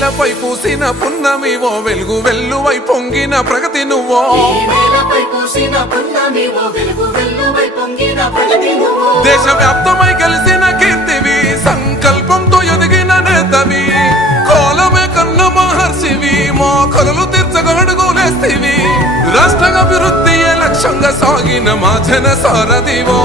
నేలపై పూసిన పున్నమివో వెలుగు వెల్లువై పొంగిన ప్రగతి నువ్వో దేశవ్యాప్తమై కలిసిన కీర్తివి సంకల్పంతో ఎదిగిన నేతవి కోలమే కన్న మహర్షివి మోకలు తీర్చగడుగులేస్తివి రాష్ట్ర అభివృద్ధి లక్ష్యంగా సాగిన మా జన సారథివో